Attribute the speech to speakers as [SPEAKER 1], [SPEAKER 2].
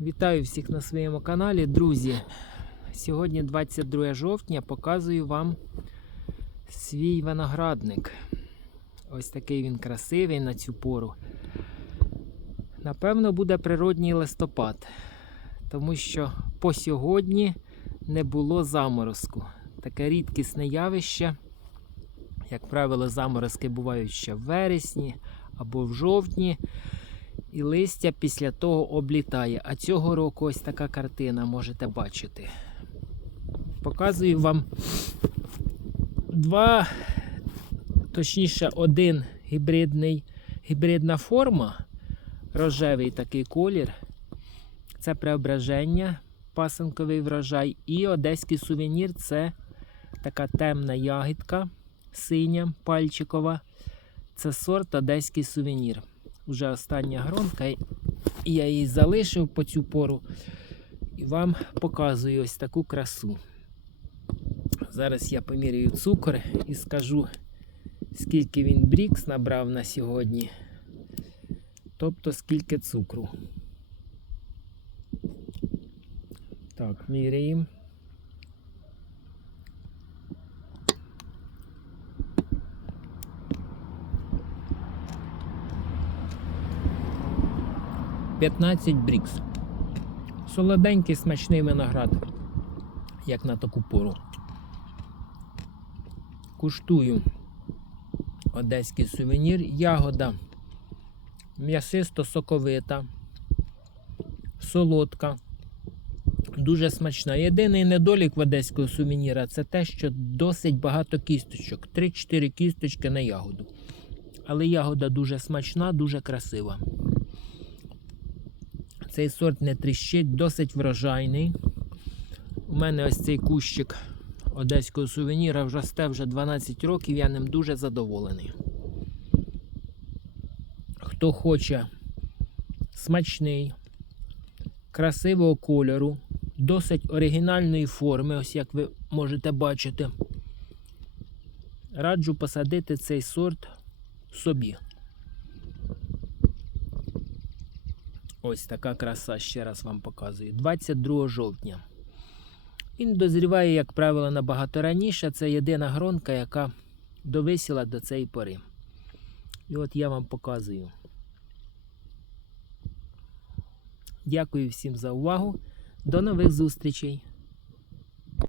[SPEAKER 1] Вітаю всіх на своєму каналі, друзі. Сьогодні 22 жовтня показую вам свій виноградник. Ось такий він красивий на цю пору. Напевно, буде природній листопад, тому що по сьогодні не було заморозку. Таке рідкісне явище. Як правило, заморозки бувають ще в вересні або в жовтні і листя після того облітає. А цього року ось така картина можете бачити. Показую вам два, точніше, один гібридний, гібридна форма, рожевий такий колір. Це преображення, пасинковий врожай. І одеський сувенір це така темна ягідка синя, пальчикова. Це сорт одеський сувенір вже остання гронка, і я її залишив по цю пору і вам показую ось таку красу. Зараз я поміряю цукор і скажу, скільки він брікс набрав на сьогодні, тобто скільки цукру. Так, міряємо. П'ятнадцять брікс. Солоденький смачний виноград, як на таку пору. Куштую одеський сувенір. Ягода м'ясисто соковита, солодка, дуже смачна. Єдиний недолік в одеського сувеніра це те, що досить багато кісточок. 3-4 кісточки на ягоду. Але ягода дуже смачна, дуже красива. Цей сорт не тріщить, досить врожайний. У мене ось цей кущик одеського сувеніра вже росте вже 12 років, я ним дуже задоволений. Хто хоче смачний, красивого кольору, досить оригінальної форми, ось як ви можете бачити, раджу посадити цей сорт собі. Ось така краса, ще раз вам показую. 22 жовтня. Він дозріває, як правило, набагато раніше. Це єдина гронка, яка довисіла до цієї пори. І от я вам показую. Дякую всім за увагу. До нових зустрічей!